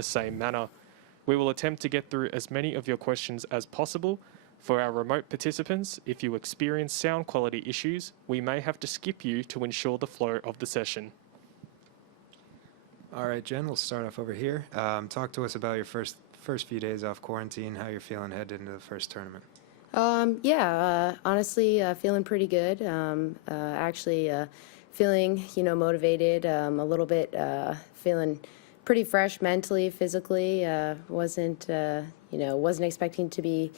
the same manner. We will attempt to get through as many of your questions as possible. For our remote participants, if you experience sound quality issues, we may have to skip you to ensure the flow of the session. All right, Jen, we'll start off over here. Talk to us about your first few days off quarantine, how you're feeling headed into the first tournament. Honestly, feeling pretty good. Actually, feeling, motivated, a little bit, feeling pretty fresh mentally, physically. Wasn't expecting to be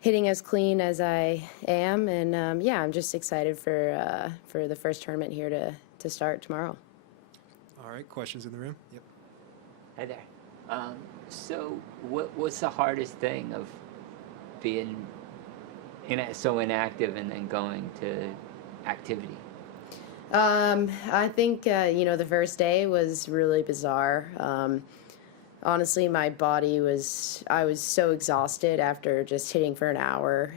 hitting as clean as I am. And, I'm just excited for the first tournament here to start tomorrow. All right, questions in the room? Yep. Hi there. So what's the hardest thing of being so inactive and then going to activity? I think, the first day was really bizarre. Honestly, my body I was so exhausted after just hitting for an hour.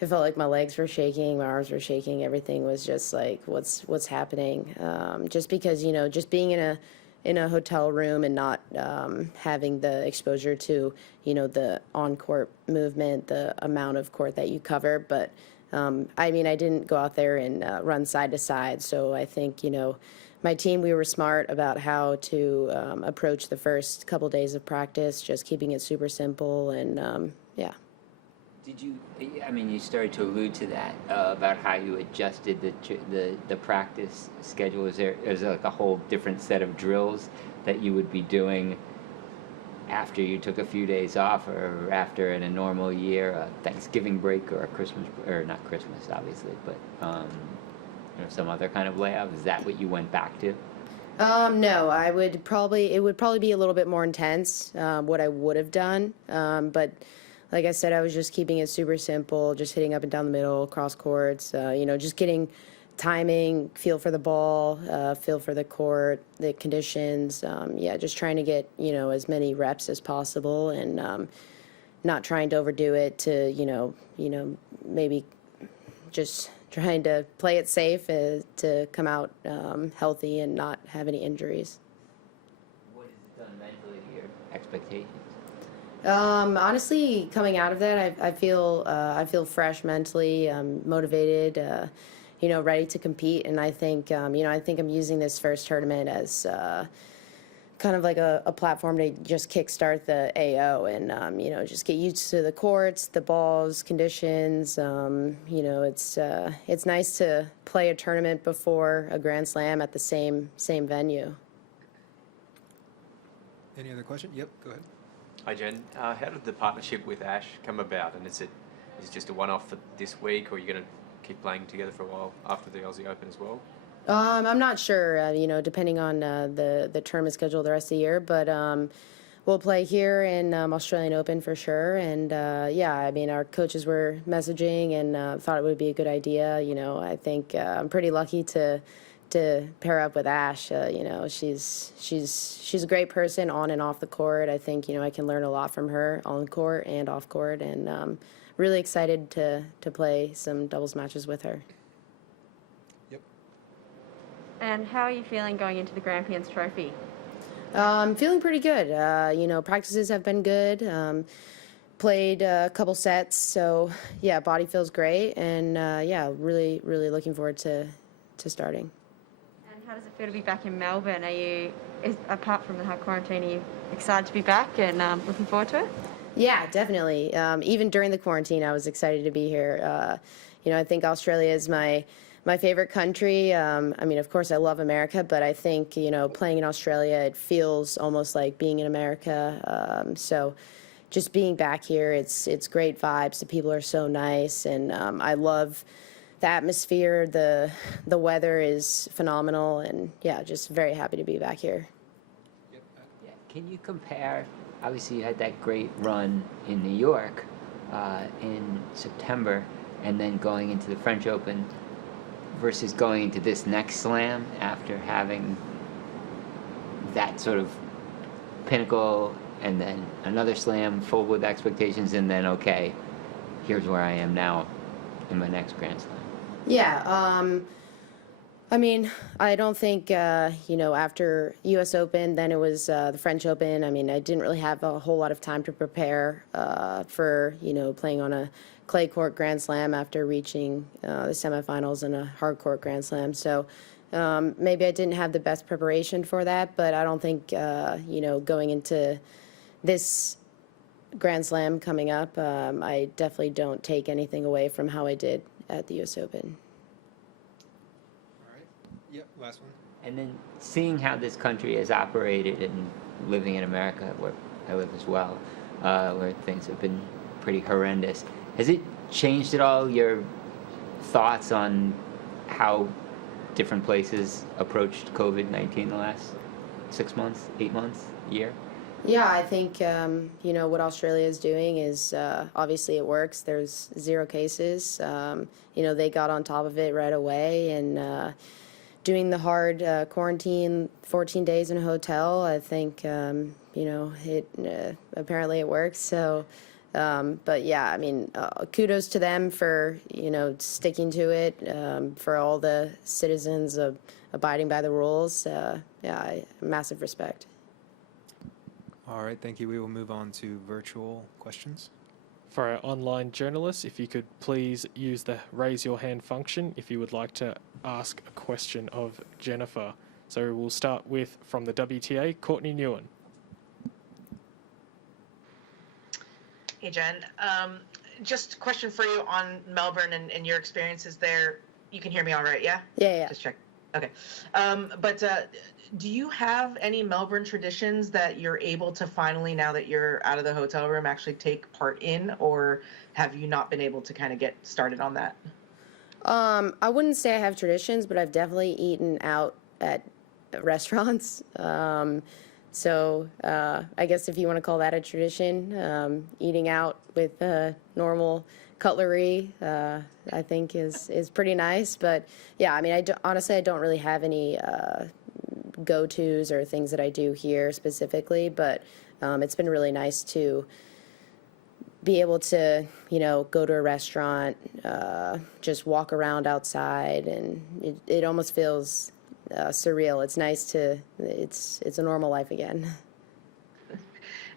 It felt like my legs were shaking, my arms were shaking, everything was just like, what's happening? Just because, just being in a hotel room and not having the exposure to, the on-court movement, the amount of court that you cover. But, I didn't go out there and run side to side. So I think, my team, we were smart about how to approach the first couple days of practice, just keeping it super simple and, yeah. Did you? You started to allude to that about how you adjusted the practice schedule. Is there like a whole different set of drills that you would be doing after you took a few days off, or after in a normal year, a Thanksgiving break or a Christmas, or not Christmas, obviously, but some other kind of layout? Is that what you went back to? No, it would probably be a little bit more intense, what I would have done, but. Like I said, I was just keeping it super simple, just hitting up and down the middle, cross courts, just getting timing, feel for the ball, feel for the court, the conditions. Just trying to get, as many reps as possible and not trying to overdo it to, maybe just trying to play it safe to come out healthy and not have any injuries. What has it done mentally to your expectations? Honestly, coming out of that, I feel fresh mentally, motivated, ready to compete. And I think, I think I'm using this first tournament as kind of like a platform to just kickstart the AO and, just get used to the courts, the balls, conditions. It's nice to play a tournament before a Grand Slam at the same venue. Any other question? Yep, go ahead. Hi Jen, how did the partnership with Ash come about, and is it just a one-off for this week, or are you going to keep playing together for a while after the Aussie Open as well? I'm not sure, depending on the tournament schedule the rest of the year, but we'll play here in Australian Open for sure. And our coaches were messaging and thought it would be a good idea. I think I'm pretty lucky to pair up with Ash. She's a great person on and off the court. I think, I can learn a lot from her on court and off court, and really excited to play some doubles matches with her. Yep. And how are you feeling going into the Grampians Trophy? Feeling pretty good. Practices have been good. Played a couple sets, so yeah, body feels great, and really, really looking forward to starting. How does it feel to be back in Melbourne? Apart from the quarantine, are you excited to be back and looking forward to it? Yeah, definitely. Even during the quarantine, I was excited to be here. I think Australia is my favorite country. Of course, I love America, but I think, playing in Australia, it feels almost like being in America. So just being back here, it's great vibes. The people are so nice, and I love the atmosphere, the weather is phenomenal, and just very happy to be back here. Yeah. Can you compare? Obviously, you had that great run in New York in September, and then going into the French Open, versus going into this next slam after having that sort of pinnacle, and then another slam full with expectations, and then okay, here's where I am now in my next Grand Slam. Yeah, I mean, I don't think, after U.S. Open, then it was the French Open. I mean, I didn't really have a whole lot of time to prepare for, playing on a clay court Grand Slam after reaching the semifinals in a hard court Grand Slam. So maybe I didn't have the best preparation for that, but I don't think, going into this Grand Slam coming up, I definitely don't take anything away from how I did at the U.S. Open. All right. Yep. Last one. And then seeing how this country has operated and living in America, where I live as well, where things have been pretty horrendous, has it changed at all your thoughts on how different places approached COVID-19 the last 6 months, 8 months, year? Yeah, I think, what Australia is doing is obviously it works. There's 0 cases. They got on top of it right away and doing the hard quarantine, 14 days in a hotel. I think, apparently it works. So, but yeah, I mean, kudos to them for, sticking to it, for all the citizens of abiding by the rules. Massive respect. All right. Thank you. We will move on to virtual questions. For our online journalists, if you could please use the raise your hand function if you would like to ask a question of Jennifer. So we'll start with, from the WTA, Courtney Newen. Hey, Jen. Just a question for you on Melbourne and your experiences there. You can hear me all right, yeah? Yeah. Just check. Okay. But do you have any Melbourne traditions that you're able to finally, now that you're out of the hotel room, actually take part in, or have you not been able to kind of get started on that? I wouldn't say I have traditions, but I've definitely eaten out at restaurants. So I guess if you want to call that a tradition, eating out with normal cutlery, I think is pretty nice. But yeah, I mean, honestly, I don't really have any go-tos or things that I do here specifically, but it's been really nice to be able to, go to a restaurant, just walk around outside, and it almost feels surreal. It's nice it's a normal life again.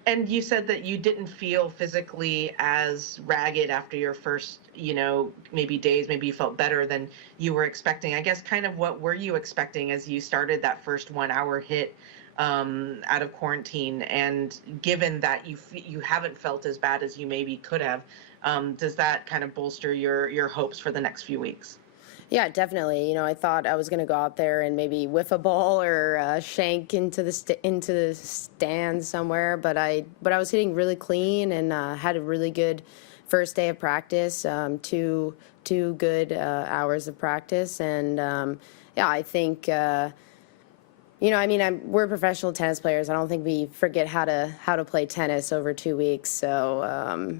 And you said that you didn't feel physically as ragged after your first, maybe days, maybe you felt better than you were expecting. I guess kind of what were you expecting as you started that first 1 hour hit out of quarantine? And given that you haven't felt as bad as you maybe could have, does that kind of bolster your hopes for the next few weeks? Yeah, definitely. I thought I was going to go out there and maybe whiff a ball or shank into the stand somewhere, but I was hitting really clean and had a really good first day of practice, two good hours of practice, and I think we're professional tennis players. I don't think we forget how to play tennis over 2 weeks. So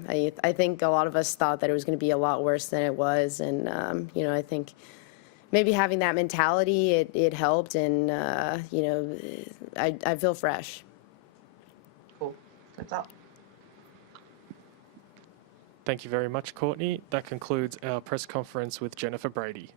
I think a lot of us thought that it was going to be a lot worse than it was, and I think maybe having that mentality it helped, and I feel fresh. Cool. That's all. Thank you very much, Courtney. That concludes our press conference with Jennifer Brady.